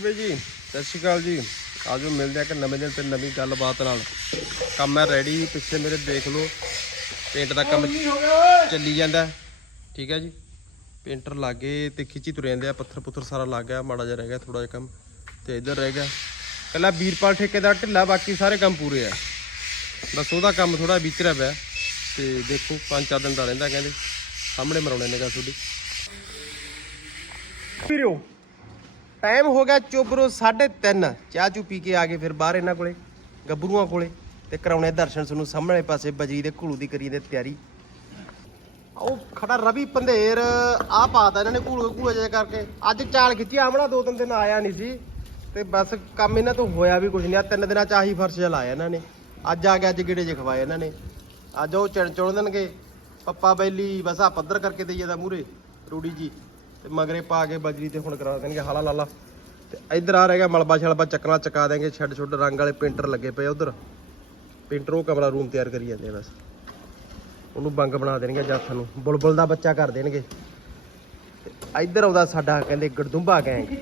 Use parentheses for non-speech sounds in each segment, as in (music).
ਜੀ ਜੀ ਸਤਿ ਸ਼੍ਰੀ ਅਕਾਲ ਜੀ। ਆਜੋ ਮਿਲਦੇ ਆ ਕਿ ਨਵੇਂ ਦਿਨ ਤੇ ਨਵੀਂ ਗੱਲਬਾਤ ਨਾਲ। ਕੰਮ ਹੈ ਰੈਡੀ ਪਿੱਛੇ ਮੇਰੇ ਦੇਖ ਲਓ ਪੇਂਟ ਦਾ ਕੰਮ ਚੱਲੀ ਜਾਂਦਾ। ਠੀਕ ਹੈ ਜੀ। ਪੇਂਟਰ ਲਾਗੇ ਤੇ ਖਿੱਚੀ ਤੁਰੇ ਜਾਂਦੇ ਆ ਪੱਥਰ ਪੁੱਥਰ ਸਾਰਾ ਲੱਗ ਗਿਆ ਮਾੜਾ ਜਿਹਾ ਰਹਿ ਗਿਆ ਥੋੜਾ ਜਿਹਾ ਕੰਮ ਤੇ ਇੱਧਰ ਰਹਿ ਗਿਆ। ਕੱਲਾ ਵੀਰਪਾਲ ਠੇਕੇਦਾਰ ਢਿੱਲਾ ਬਾਕੀ ਸਾਰੇ ਕੰਮ ਪੂਰੇ ਆ। ਬਸ ਉਹਦਾ ਕੰਮ ਥੋੜਾ ਵਿਚਰਿਆ ਪਿਆ। ਤੇ ਦੇਖੋ ਪੰਜ ਚਾਰ ਦਿਨ ਦਾ ਰਹਿੰਦਾ ਕਹਿੰਦੇ। ਸਾਹਮਣੇ ਮਰਾਉਣੇ ਨੇ ਗਾ ਤੁਹਾਡੀ। ਵੀਰੋ ਟਾਈਮ ਹੋ ਗਿਆ ਚੋਬਰੋ 3:30 ਚਾਹ ਚੂ ਪੀ ਕੇ ਆ ਗਏ ਫਿਰ ਬਾਹਰ ਇਹਨਾਂ ਕੋਲੇ, ਗੱਭਰੂਆਂ ਕੋਲੇ ਤੇ ਕਰਾਉਣੇ ਦਰਸ਼ਨ ਸਾਨੂੰ ਸਾਹਮਣੇ ਪਾਸੇ ਬਜਰੀ ਦੇ ਘੁਲੂ ਦੀ ਕਰੀ ਦੇ ਤਿਆਰੀ। ਉਹ ਖੜਾ ਰਵੀ ਪੰਧੇਰ ਆ ਪਾਤਾ ਇਹਨਾਂ ਨੇ ਘੂਲ ਘੂਲ ਜੇ ਕਰਕੇ। ਅੱਜ ਚਾਲ ਖਿੱਚੀ ਆਮਣਾ ਦੋ ਤਿੰਨ ਦਿਨ ਆਇਆ ਨਹੀਂ ਸੀ। ਤੇ ਬਸ ਕੰਮ ਇਹਨਾਂ ਤੋਂ ਹੋਇਆ ਵੀ ਕੁਝ ਨਹੀਂ। ਆ ਤਿੰਨ ਦਿਨਾਂ ਚ ਆਹੀ ਫਰਸ਼ ਲਾਇਆ ਇਹਨਾਂ ਨੇ। ਅੱਜ ਆ ਗਿਆ, ਅੱਜ ਗੇੜੇ ਜੇ ਖਵਾਏ ਇਹਨਾਂ ਨੇ। ਅੱਜ ਉਹ ਚੜ ਚੁਣ ਦੇਣਗੇ ਪੱਪਾ ਬੈਲੀ, ਬਸ ਆ ਪੱਧਰ ਕਰਕੇ ਦੇਈਏ ਦਾ ਮੂਰੇ ਰੂੜੀ ਜੀ। ਤੇ ਮਗਰੇ ਪਾ ਕੇ ਬਜਰੀ ਤੇ ਹੁਣ ਕਰਾ ਦੇਣਗੇ। ਹਾਲਾ ਲਾਲਾ। ਤੇ ਇੱਧਰ ਆ ਰਹਿ ਗਿਆ ਮਲਬਾ ਛਲਬਾ ਚੱਕਣਾ ਚਕਾ ਦੇਣਗੇ। ਛੱਡ ਛੁੱਡ ਰੰਗ ਵਾਲੇ ਪੇਂਟਰ ਲੱਗੇ ਪਏ ਉਧਰ। ਪੇਂਟਰ ਉਹ ਕਮਰਾ ਰੂਮ ਤਿਆਰ ਕਰੀ ਜਾਂਦੇ ਬਸ। ਉਹਨੂੰ ਬੰਗ ਬਣਾ ਦੇਣਗੇ ਜੱਥ ਨੂੰ। ਬੁਲਬੁਲ ਦਾ ਬੱਚਾ ਕਰ ਦੇਣਗੇ। ਤੇ ਇੱਧਰ ਆਉਂਦਾ ਸਾਡਾ, ਕਹਿੰਦੇ ਗੜਦੁੰਬਾ ਗੈਂਗ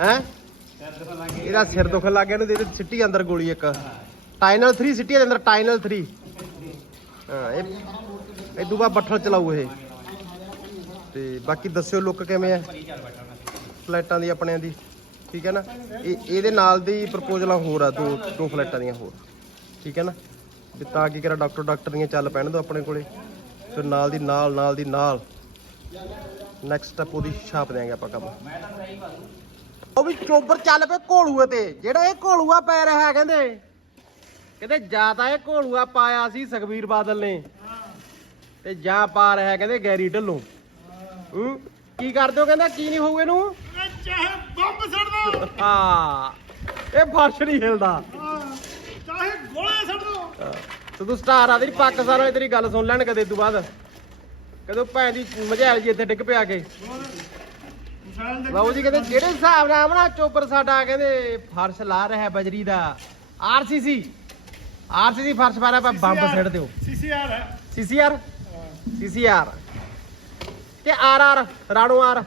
ਹੈ? ਇਹਦਾ ਸਿਰ ਦੁਖਣ ਲੱਗ ਗਿਆ ਇਹਨੂੰ ਦੇ ਸਿੱਟੀ ਅੰਦਰ ਗੋਲੀ ਇੱਕ। ਟਾਈਨਲ 3 ਸਿੱਟੀ ਦੇ ਅੰਦਰ ਟਾਈਨਲ 3 ਹਾਂ, ਇਹ ਇਹ ਦੂਬਾ ਬੱਠਲ ਚਲਾਊ ਇਹ। ਤੇ ਬਾਕੀ ਦੱਸਿਓ ਲੁੱਕ ਕਿਵੇਂ ਆ? ਫਲੈਟਾਂ ਦੀ, ਆਪਣਿਆਂ ਦੀ, ਠੀਕ ਹੈ ਨਾ? ਇਹ, ਇਹਦੇ ਨਾਲ ਦੀ ਪ੍ਰਪੋਜ਼ਲਾਂ ਹੋਰ ਆ, ਦੋ ਦੋ ਫਲੈਟਾਂ ਦੀਆਂ ਹੋਰ। ਠੀਕ ਹੈ ਨਾ? ਤੇ ਤਾਂ ਕੀ ਕਰਾਂ ਡਾਕਟਰ ਡਾਕਟਰ ਦੀਆਂ ਚੱਲ ਪੈਣ ਦੋ ਆਪਣੇ ਕੋਲੇ। ਫਿਰ ਨਾਲ ਦੀ, ਨਾਲ ਨਾਲ ਦੀ, ਨਾਲ। ਨੈਕਸਟ ਸਟੈਪ ਉਹਦੀ ਛਾਪ ਦਿਆਂਗੇ ਆਪਾਂ ਕੰਮ। ਉਹ ਵੀ ਚੋਬਰ ਚੱਲ ਪਏ ਘੋਲੂਏ ਤੇ। ਜਿਹੜਾ ਇਹ ਘੋਲੂਆ ਪੈ ਰਿਹਾ ਕਹਿੰਦੇ। ਕਹਿੰਦੇ ਜਾਂ ਤਾਂ ਇਹ ਘੋਲੂਆ ਪਾਇਆ ਸੀ ਸੁਖਬੀਰ ਬਾਦਲ ਨੇ। ਤੇ ਜਾਂ ਪਾ ਰਿਹਾ ਕਹਿੰਦੇ ਗੈਰੀ ਢੱਲੋਂ। ਹੂੰ? ਕੀ ਕਰਦੇ ਹੋ ਕਹਿੰਦਾ? ਕੀ ਨਹੀਂ ਹੋਊ ਇਹਨੂੰ? ਚਾਹੇ ਬੰਬ ਛੱਡ ਦੋ ਹਾਂ। ਇਹ ਫਰਸ਼ ਨਹੀਂ ਹਿਲਦਾ। ਚਾਹੇ ਗੋਲੇ ਛੱਡ ਦੋ ਤੇ ਤੂੰ ਸਟਾਰ ਆ ਤੇਰੀ ਪਾਕਿਸਤਾਨ ਵਾਲੇ ਤੇਰੀ ਗੱਲ ਸੁਣ ਲੈਣ ਕਦੇ ਤੂੰ ਬਾਅਦ। ਕਦੋਂ ਭੈਣ ਦੀ ਮਝੈਲ ਜੀ ਇੱਥੇ ਡਿੱਗ ਪਿਆ ਕੇ। ਬਾਬੂ ਜੀ ਕਹਿੰਦੇ ਜਿਹੜੇ ਹਿਸਾਬ ਨਾਲ ਨਾ ਚੋਪਰ ਸਾਡਾ ਕਹਿੰਦੇ ਫਰਸ਼ ਲਾ ਰਿਹਾ ਬਜਰੀ ਦਾ। ਆਰਸੀਸੀ ਆਰਸੀਸੀ ਫਰਸ਼ ਪਾ ਰਿਹਾ ਬੰਬ ਸਿੱਟ ਦਿਓ। ਸੀਸੀਆਰ ਹੈ। ਸੀਸੀਆਰ ਸੀਸੀਆਰ ਕਿ ਆਰਆਰ ਰਾਣੋ ਆਰ।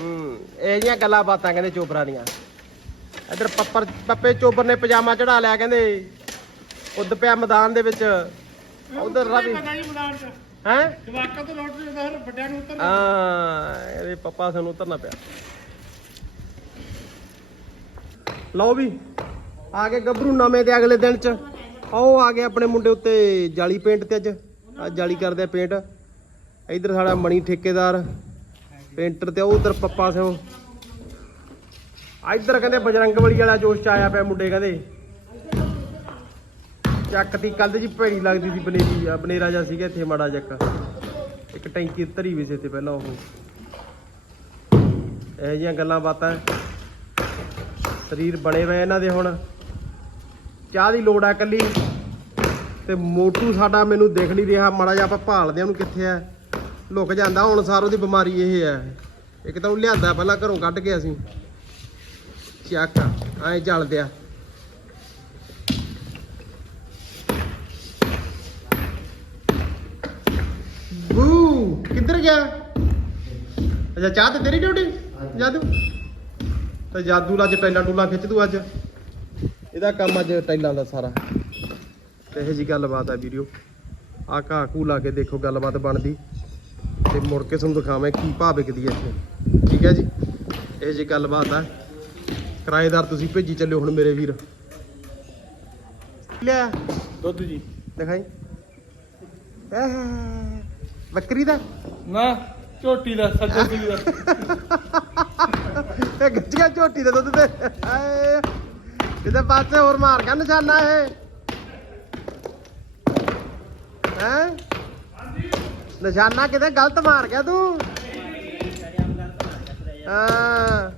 ਹੂੰ ਇਹ ਜੀਆਂ ਗੱਲਾਂ ਬਾਤਾਂ ਕਹਿੰਦੇ ਚੋਪਰਾਂ ਦੀਆਂ। ਇੱਧਰ ਪੱਪਰ ਪੱਪੇ ਚੋਪਰ ਨੇ ਪਜਾਮਾ ਚੜਾ ਲਿਆ ਕਹਿੰਦੇ। ਉੱਦ ਪਿਆ ਮੈਦਾਨ ਦੇ ਵਿੱਚ। ਉਧਰ ਰਵੀ ਹੀ? ਜਵਾਕਾਂ ਤੋਂ ਲੋਟ ਜਾਂਦਾ ਫਿਰ ਵੱਡਿਆਂ ਨੂੰ ਉੱਤਰ ਹਾਂ ਇਹਦੇ ਪੱਪਾ ਸਾਨੂੰ ਉਤਰਨਾ ਪਿਆ। ਲਓ ਵੀ ਆ ਗਏ ਗੱਭਰੂ ਨਵੇਂ ਤੇ ਅਗਲੇ ਦਿਨ ਚ। ਆਓ ਆ ਗਏ ਆਪਣੇ ਮੁੰਡੇ ਉੱਤੇ ਜਾਲੀ ਪੇਂਟ ਤੇ ਅੱਜ। ਅੱਜ ਜਾਲੀ ਕਰਦੇ ਆ ਪੇਂਟ ਇਧਰ ਸਾਡਾ ਮਣੀ ਠੇਕੇਦਾਰ, ਪੇਂਟਰ ਤੇ ਉਧਰ ਪੱਪਾ ਸਿਓ ਇਧਰ ਕਹਿੰਦੇ ਬਜਰੰਗਬਲੀ ਵਾਲਾ ਜੋਸ਼ ਚ ਆਇਆ ਪਿਆ ਮੁੰਡੇ ਕਹਿੰਦੇ। ਚੱਕ ਤੀ ਕੱਲ ਜੀ ਭੈੜੀ ਲੱਗਦੀ ਸੀ ਬਨੇਰੀ ਬਨੇਰਾ ਜਿਹਾ ਸੀਗਾ ਇੱਥੇ ਮਾੜਾ ਜਿਹਾ ਇੱਕ। ਟੈਂਕੀ ਧਰੀ ਵੀ ਸੀ ਇੱਥੇ ਪਹਿਲਾਂ ਉਹ। ਇਹੋ ਜਿਹੀਆਂ ਗੱਲਾਂ ਬਾਤਾਂ। ਸਰੀਰ ਬਣੇ ਹੋਏ ਇਹਨਾਂ ਦੇ ਹੁਣ। ਚਾਹ ਦੀ ਲੋੜ ਆ ਕੱਲੀ ਤੇ ਮੋਟੂ ਸਾਡਾ ਮੈਨੂੰ ਦਿਖ ਨਹੀਂ ਰਿਹਾ, ਮਾੜਾ ਜਿਹਾ ਆਪਾਂ ਭਾਲਦੇ ਆ ਉਹਨੂੰ ਕਿੱਥੇ ਆ। ਲੁਕ ਜਾਂਦਾ ਹੁਣ ਸਾਰ ਉਹਦੀ ਬਿਮਾਰੀ ਇਹ ਹੈ। ਇੱਕ ਤਾਂ ਉਹ ਲਿਆਂਦਾ ਪਹਿਲਾਂ ਘਰੋਂ ਕੱਢ ਕੇ ਅਸੀਂ। ਚੱਕ ਐਂ ਚੱਲਦੇ ਆ ਬੂ ਕਿੱਧਰ ਗਿਆ? ਅੱਛਾ ਚਾਹ ਤੇ ਤੇਰੀ ਡਿਊਟੀ? ਜਾਦੂ? ਤੇ ਜਾਦੂ ਅੱਜ ਟੈਲਾਂ ਟੂਲਾਂ ਖਿੱਚ ਦੂ ਅੱਜ। ਇਹਦਾ ਕੰਮ ਅੱਜ ਟੈਲਾਂ ਦਾ ਸਾਰਾ। ਤੇ ਇਹ ਜੀ ਗੱਲਬਾਤ ਆ ਵੀਡੀਓ। ਆ ਘਾਹ ਘੂ ਲਾ ਕੇ ਦੇਖੋ ਗੱਲਬਾਤ ਬਣਦੀ। ਤੇ ਮੁੜ ਕੇ ਤੁਹਾਨੂੰ ਦਿਖਾਵਾਂ ਕੀ ਭਾਅ ਵਿਕਦੀ ਹੈ ਇੱਥੇ। ਠੀਕ ਹੈ ਜੀ? ਇਹ ਜੀ ਗੱਲਬਾਤ ਆ। ਕਿਰਾਏਦਾਰ ਤੁਸੀਂ ਭੇਜੀ ਚੱਲਿਓ ਹੁਣ ਮੇਰੇ ਵੀਰ। ਲਿਆ। ਦੁੱਧ ਜੀ। ਦਿਖਾਈ। ਬੱਕਰੀ ਦਾ? ਨਾ ਝੋਟੀ ਦਾ ਸੱਜੇ ਸਿੰਘ ਦਾ। (laughs) ਇਹ ਗੱਜੀਆਂ ਝੋਟੀ ਦੇ ਦੁੱਧ ਤੇ। ਹਾਏ ਇਹਦੇ ਪਾਸੇ ਹੋਰ ਮਾਰ ਗਿਆ ਨਿਸ਼ਾਨਾ ਇਹ। ਹੈ? ਨਿਸ਼ਾਨਾ ਕਿਤੇ ਗਲਤ ਮਾਰ ਗਿਆ ਤੂੰ? ਹਾਂ।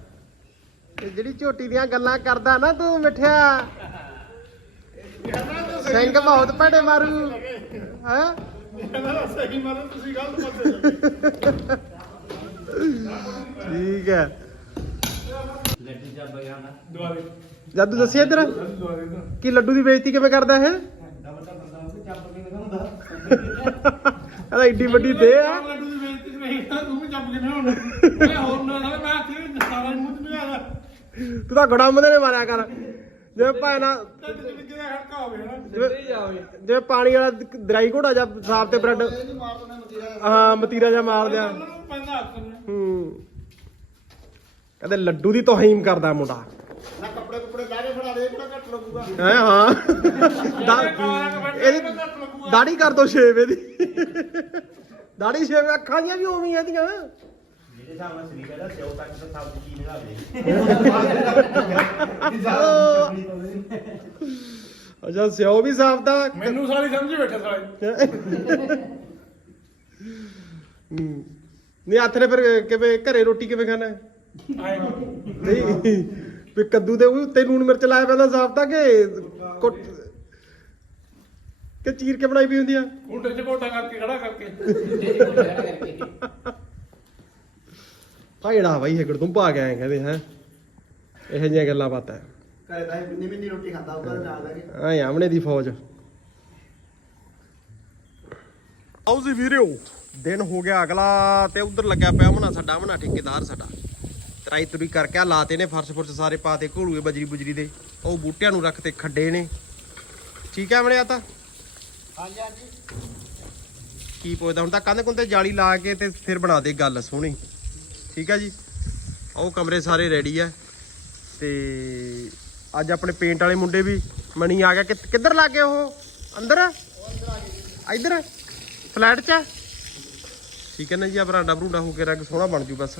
ਇਹ ਜਿਹੜੀ ਝੋਟੀ ਦੀਆਂ ਗੱਲਾਂ ਕਰਦਾ ਨਾ ਤੂੰ, ਮਿੱਠਿਆ। ਸਿੰਘ ਬਹੁਤ ਭੜੇ ਮਾਰੂ। ਹੈ? ਸਹੀ ਮਾਰੋ ਤੁਸੀਂ ਗਲਤ ਪਾਸੇ ਠੀਕ ਹੈ। ਦੁਆਰੇ ਜਦ ਤੂੰ ਦੱਸਿਆ ਇੱਧਰ। ਕੀ ਲੱਡੂ ਦੀ ਬੇਇੱਜ਼ਤੀ ਕਿਵੇਂ ਕਰਦਾ ਇਹ? ਕਹਿੰਦਾ ਏਡੀ ਵੱਡੀ ਦੇ ਆ। ਲੱਡੂ ਦੀ ਬੇਇੱਜ਼ਤੀ ਨਹੀਂ ਤੂੰ ਵੀ ਜੰਮ ਕਿਵੇਂ ਹੁਣ? ਮੈਂ ਹੋਰ ਨਾ ਨਾ ਮੈਂ ਤੇ ਸਾਰਾ ਮੂੰਹ ਤੇ ਨਹੀਂ ਆਦਾ ਤੂੰ ਤਾਂ ਗੜੰਮਦੇ ਨੇ ਮਾਰਿਆ ਕਰ। ਜਿਵੇਂ ਭਾਣਾ ਕਿਹਦਾ ਜਿਵੇਂ। ਪਾਣੀ ਵਾਲਾ ਦਰਾਈ ਘੋੜਾ ਜਾਂ ਸਾਫ਼ ਤੇ ਬ੍ਰੈਡ ਹਾਂ ਮਤੀਰਾ ਜਾਂ ਮਾਰ ਦਿਆਂ ਹੂੰ। ਕਹਿੰਦੇ ਲੱਡੂ ਦੀ ਤੋਹੀਮ ਕਰਦਾ ਮੁੰਡਾ। ਨਾ ਕੱਪੜੇ ਕੁਪੜੇ ਲਾ ਕੇ ਫੜਾ ਦੇ ਕਿਹੜਾ ਘੱਟ ਲੱਗੂਗਾ? ਹੈ ਹਾਂ। ਦਾ- ਇਹਦੀ ਦਾੜੀ ਕਰ ਦੋ ਸ਼ੇਵ ਇਹਦੀ ਦਾੜੀ ਸ਼ੇਵ ਅੱਖਾਂ ਦੀਆਂ ਵੀ ਉਵੇਂ ਹੀ ਆ ਇਹਦੀਆਂ। ਮੇਰੇ ਹਿਸਾਬ ਨਾਲ ਸਰੀਰ ਸਿਓ ਤੱਕ ਤਾਂ ਸਭ ਦੀ ਨਿਗਾਹ ਦੇ। ਅੱਛਾ ਸਿਓ ਵੀ ਸਾਫ਼ ਦਾ। ਮੈਨੂੰ ਸਾਰੀ ਸਮਝੀ ਬੈਠੇ ਸਾਲੇ ਹੂੰ। ਨਹੀਂ ਹੱਥ ਨੇ ਫਿਰ ਕਿਵੇਂ ਘਰੇ ਰੋਟੀ ਕਿਵੇਂ ਖਾਣਾ? ਹੈ? ਨਹੀਂ ਵੀ ਕੱਦੂ ਦੇ ਵੀ ਉੱਤੇ ਲੂਣ ਮਿਰਚ ਲਾਇਆ ਪੈਂਦਾ ਸਾਫ਼ ਤਾਂ ਕਿ ਕੁੱਟ- ਕਿ ਚੀਰ ਕੇ ਬਣਾਈ ਵੀ ਹੁੰਦੀ ਆ? ਘੁੰਡੇ ਚ ਘੋਟਾ ਕਰਕੇ ਖੜਾ ਕਰਕੇ। ਜਿਹੜਾ ਬਾਈ ਹੈਗੜ ਤੂੰ ਪਾ ਕੇ ਆਏ ਕਹਿੰਦੇ ਹੈ? ਇਹੋ ਜਿਹੀਆਂ ਗੱਲਾਂ ਬਾਤਾਂ ਘਰੇ ਤਾਂ ਇਹ ਨਿੰਮੀ ਦੀ ਰੋਟੀ ਖਾਂਦਾ ਉੱਪਰ ਨਾਲ ਦਾ ਕੇ। ਆ ਆਮਣੇ ਦੀ ਫੌਜ। ਆਓ ਜੀ ਵੀਰਿਓ ਦਿਨ ਹੋ ਗਿਆ ਅਗਲਾ ਤੇ ਉਧਰ ਲੱਗਿਆ ਪਿਆ ਮਨਾ ਸਾਡਾ ਮਨਾ ਠੇਕੇਦਾਰ ਸਾਡਾ। ਤਰਾਈ ਤੁਰੀ ਕਰਕੇ ਆ ਲਾਤੇ ਨੇ ਫਰਸ਼ ਫੁਰਸ਼ ਸਾਰੇ ਪਾਤੇ ਘੋਲੂਏ ਬਜਰੀ ਬੁਜਰੀ ਦੇ। ਉਹ ਬੂਟਿਆਂ ਨੂੰ ਰੱਖ ਤੇ ਖੱਡੇ ਨੇ। ਠੀਕ ਹੈ ਬਣਿਆ ਤਾਂ? ਹਾਂਜੀ ਹਾਂਜੀ। ਕੀ ਪੁੱਛਦਾ? ਹੁਣ ਤਾਂ ਕੰਧ ਕੁੰਤੇ ਜਾਲੀ ਲਾ ਕੇ ਤੇ ਫਿਰ ਬਣਾ ਦੇ ਗੱਲ ਸੋਹਣੀ। ਠੀਕ ਹੈ ਜੀ? ਉਹ ਕਮਰੇ ਸਾਰੇ ਰੈਡੀ ਹੈ ਤੇ ਅੱਜ ਆਪਣੇ ਪੇਂਟ ਵਾਲੇ ਮੁੰਡੇ ਵੀ ਮਣੀ ਆ ਗਿਆ। ਕਿੱਧਰ ਲੱਗ ਗਏ ਉਹ? ਅੰਦਰ? ਇੱਧਰ? ਫਲੈਟ 'ਚ? ਆ? ਠੀਕ ਹੈ ਨਾ ਜੀ ਆ ਬਰਾਂਡਾ ਬਰੂੰਡਾ ਹੋ ਕੇ ਰੱਗ ਸੋਹਣਾ ਬਣ ਜੂ ਬਸ।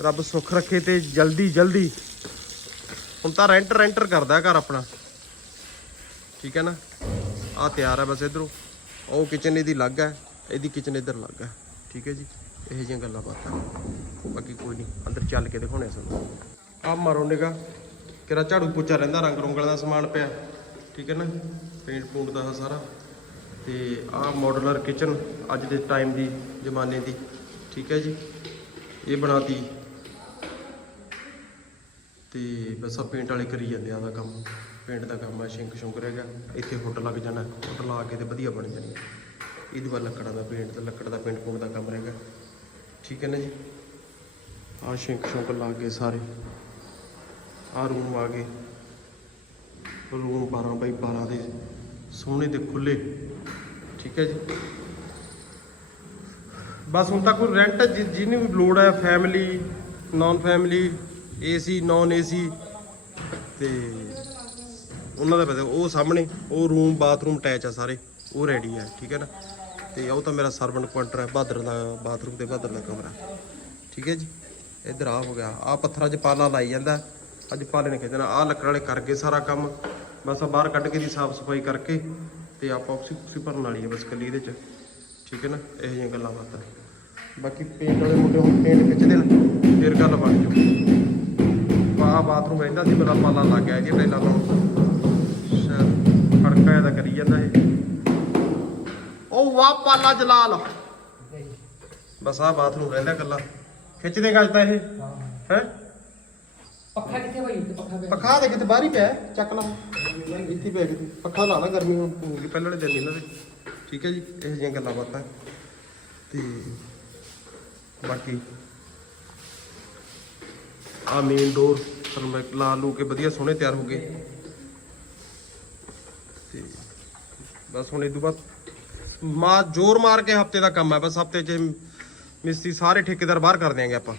ਰੱਬ ਸੁੱਖ ਰੱਖੇ ਤੇ ਜਲਦੀ ਜਲਦੀ। ਹੁਣ ਤਾਂ ਰੈਂਟ ਰੈਂਟਰ ਕਰਦਾ ਘਰ ਆਪਣਾ। ਠੀਕ ਹੈ ਨਾ? ਆ ਤਿਆਰ ਹੈ ਬਸ ਇਧਰੋਂ। ਉਹ ਕਿਚਨ ਇਹਦੀ ਅਲੱਗ ਹੈ, ਇਹਦੀ ਕਿਚਨ ਇੱਧਰ ਅਲੱਗ ਹੈ। ਠੀਕ ਹੈ ਜੀ, ਇਹੋ ਜਿਹੀਆਂ ਗੱਲਾਂ ਬਾਤਾਂ। ਬਾਕੀ ਕੋਈ ਨਹੀਂ, ਅੰਦਰ ਚੱਲ ਕੇ ਦਿਖਾਉਣੇ ਸਾਨੂੰ ਆ ਮਾਰੋ ਨਿਗਾ ਕਿਰਾ ਝਾੜੂ ਪੋਚਾ ਰਹਿੰਦਾ, ਰੰਗ ਰੋਗਣ ਦਾ ਸਮਾਨ ਪਿਆ। ਠੀਕ ਹੈ ਨਾ ਪੇਂਟ ਪੂੰਟ ਦਾ ਆਹ ਸਾਰਾ। ਤੇ ਆ ਮਾਡੂਲਰ ਕਿਚਨ ਅੱਜ ਦੇ ਟਾਈਮ ਦੀ, ਜ਼ਮਾਨੇ ਦੀ। ਠੀਕ ਹੈ ਜੀ, ਇਹ ਬਣਾਤੀ। ਤੇ ਬਸ ਆ ਪੇਂਟ ਵਾਲੇ ਕਰੀ ਜਾਂਦੇ ਆ ਦਾ ਕੰਮ। ਪੇਂਟ ਦਾ ਕੰਮ ਹੈ ਸ਼ਿੰਕ ਸ਼ੁੰਕ ਰਹਿ ਗਿਆ। ਇੱਥੇ ਹੁੱਡ ਲੱਗ ਜਾਣਾ ਹੁੱਡ ਲਾ ਕੇ ਤੇ ਵਧੀਆ ਬਣ ਜਾਣੀ। ਇਹਦੇ ਵੱਲ ਲੱਕੜਾਂ ਦਾ ਪੇਂਟ ਤੇ ਲੱਕੜ ਦਾ ਪੇਂਟ ਪੂੰਟ ਦਾ ਕੰਮ ਰਹਿ ਗਿਆ। ਠੀਕ ਹੈ ਨਾ ਜੀ? ਆ ਸ਼ਿੰਕ ਸ਼ੁੰਕ ਲਾ ਕੇ ਸਾਰੇ। ਆ ਰੂਮ ਆ ਗਏ। ਰੂਮ 12 ਬਾਈ 12 ਦੇ ਸੋਹਣੇ ਤੇ ਖੁੱਲੇ ਠੀਕ ਹੈ ਜੀ? ਬਸ ਹੁਣ ਤਾਂ ਕੋਈ ਰੈਂਟ ਜਿਹਨੂੰ ਵੀ ਲੋੜ ਹੈ family non family AC non AC ਤੇ ਉਹਨਾਂ ਦਾ ਪਤਾ ਉਹ ਸਾਹਮਣੇ, ਉਹ ਰੂਮ ਬਾਥਰੂਮ ਅਟੈਚ ਆ ਸਾਰੇ। ਉਹ ਰੈਡੀ ਹੈ ਠੀਕ ਹੈ ਨਾ? ਤੇ ਉਹ ਤਾਂ ਮੇਰਾ ਸਰਵੈਂਟ ਕੁਆਟਰ ਹੈ ਬਹਾਦਰ ਦਾ ਬਾਥਰੂਮ ਤੇ ਬਹਾਦਰ ਦਾ ਕਮਰਾ। ਠੀਕ ਹੈ ਜੀ? ਇੱਧਰ ਆ ਹੋ ਗਿਆ। ਆ ਪੱਥਰਾਂ 'ਚ ਪਾਲਾ ਲਾਈ ਜਾਂਦਾ। ਅੱਜ ਪਾਲੇ ਨੇ ਖਿੱਚਣਾ। ਨਾ ਆ ਲੱਕੜ ਵਾਲੇ ਕਰ ਗਏ ਸਾਰਾ ਕੰਮ। ਬਸ ਆ ਬਾਹਰ ਕੱਢ ਕੇ ਦੀ ਸਾਫ਼ ਸਫ਼ਾਈ ਕਰਕੇ ਤੇ ਆਪਾਂ ਆਕਸੀ ਕੁਕਸੀ ਭਰਨ ਵਾਲੀ ਹੈ ਬਸ ਕੱਲੀ ਇਹਦੇ 'ਚ। ਠੀਕ ਹੈ ਨਾ? ਇਹੋ ਜਿਹੀਆਂ ਗੱਲਾਂ ਬਾਤਾਂ। ਬਾਕੀ ਪੇਂਟ ਵਾਲੇ ਮੁੰਡੇ ਹੁਣ ਪੇਂਟ ਖਿੱਚ ਦੇਣ ਫਿਰ ਗੱਲ ਬਣ ਜੂ ਆ ਬਾਥਰੂਮ ਰਹਿੰਦਾ ਸੀ ਮੇਰਾ ਪਾਲਾ ਲੱਗ ਗਿਆ ਜੀ ਪਹਿਲਾਂ ਤੋਂ। ਖੜਕਾ ਇਹਦਾ ਕਰੀ ਜਾਂਦਾ ਇਹ। ਉਹ ਵਾਹ ਪਾਲਾ ਜਲਾਲ। ਬਸ ਆ ਬਾਥਰੂਮ ਰਹਿੰਦਾ ਕੱਲਾ ਖਿੱਚ ਦੇਗਾ ਅੱਜ ਤਾਂ ਇਹ। ਹੈ? ਪੱਖਾ ਕਿੱਥੇ ਭਾਈ ਪੱਖਾ ਪਿਆ। ਪੱਖਾ ਦੇ ਕਿਤੇ ਬਾਹਰ ਹੀ ਪਿਆ। ਚੱਕ ਲਾ। ਇੱਥੇ ਪਿਆ ਕਿਤੇ। ਪੱਖਾ ਲਾ ਲਾ ਗਰਮੀ ਹੋ ਗਈ ਪਹਿਲਾਂ ਵਾਲੇ ਦਿਨ ਇਹਨਾਂ ਦੇ। ਠੀਕ ਹੈ ਜੀ ਇਹੋ ਜਿਹੀਆਂ ਗੱਲਾਂ ਬਾਤਾਂ। ਤੇ ਬਾਕੀ ਆ ਮੇਨ ਡੋਰ ਸਰਮੈਕ ਲਾ ਲੂ ਕੇ ਵਧੀਆ ਸੋਹਣੇ ਤਿਆਰ ਹੋ ਗਏ। ਤੇ ਬਸ ਹੁਣ ਇਹ ਬਾਅਦ ਮਾ ਜ਼ੋਰ ਮਾਰ ਕੇ ਹਫ਼ਤੇ ਦਾ ਕੰਮ ਹੈ। ਬਸ ਹਫ਼ਤੇ 'ਚ ਮਿਸਤਰੀ ਸਾਰੇ ਠੇਕੇਦਾਰ ਬਾਹਰ ਕਰ ਦਿਆਂਗੇ ਆਪਾਂ।